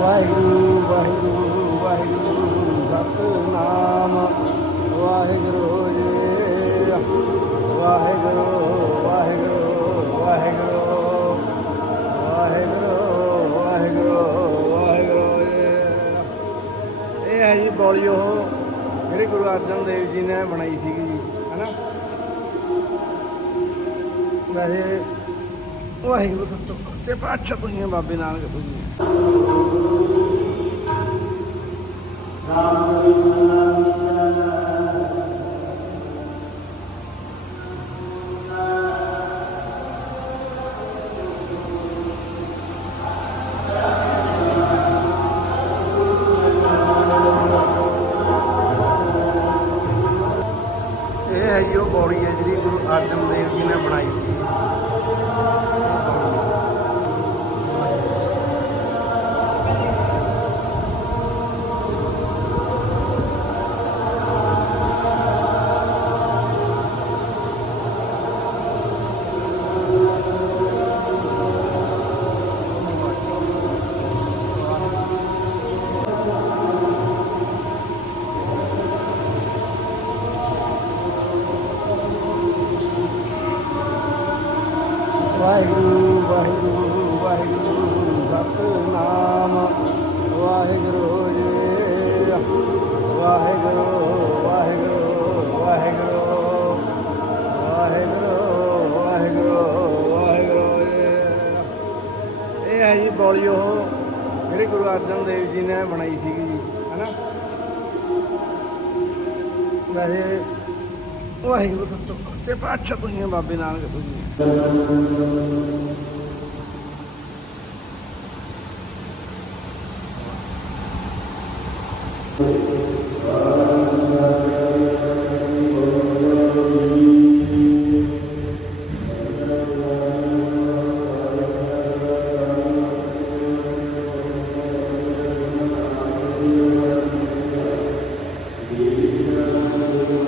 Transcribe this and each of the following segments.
ਵਾਹਿਗੁਰੂ ਵਾਹਿਗੁਰੂ ਵਾਹਿਗੁਰੂ ਸਤਨਾਮ ਵਾਹਿਗੁਰੂ ਜੀ ਵਾਹਿਗੁਰੂ ਵਾਹਿਗੁਰੂ ਵਾਹਿਗੁਰੂ ਵਾਹਿਗੁਰੂ ਵਾਹਿਗੁਰੂ ਵਾਹਿਗੁਰੂ ਜੀ। ਇਹ ਹੈ ਜੀ ਬੋਲੀ ਉਹ ਜਿਹੜੀ ਗੁਰੂ ਅਰਜਨ ਦੇਵ ਜੀ ਨੇ ਬਣਾਈ ਸੀਗੀ ਜੀ ਹੈਨਾ ਵੈਸੇ ਵਾਹਿਗੁਰੂ ਸਤਿ ਤੇ ਪਾਤਸ਼ਾਹ ਤੁਸੀਂ ਬਾਬੇ ਨਾਨਕ ਤੁਸੀਂ ਇਹ ਵਾਹਿਗੁਰੂ ਵਾਹਿਗੁਰੂ ਵਾਹਿਗੁਰੂ ਸਤਨਾਮ ਵਾਹਿਗੁਰੂ ਜੀ ਵਾਹਿਗੁਰੂ ਵਾਹਿਗੁਰੂ ਵਾਹਿਗੁਰੂ ਵਾਹਿਗੁਰੂ ਵਾਹਿਗੁਰੂ ਵਾਹਿਗੁਰੂ ਜੀ। ਇਹ ਹੈ ਜੀ ਬੋਲੀ ਉਹ ਜਿਹੜੀ ਗੁਰੂ ਅਰਜਨ ਦੇਵ ਜੀ ਨੇ ਬਣਾਈ ਸੀਗੀ ਜੀ ਹੈਨਾ ਵੈਸੇ ਵਾਹਿਗੁਰੂ ਸਤਿ ਤੇ ਪਾਤਸ਼ਾਹ ਤੁਸੀਂ ਬਾਬੇ ਨਾਨਕ ਤੁਸੀਂ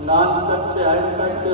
ਨਾਨਕ ਧਿਆਇ ਤਤ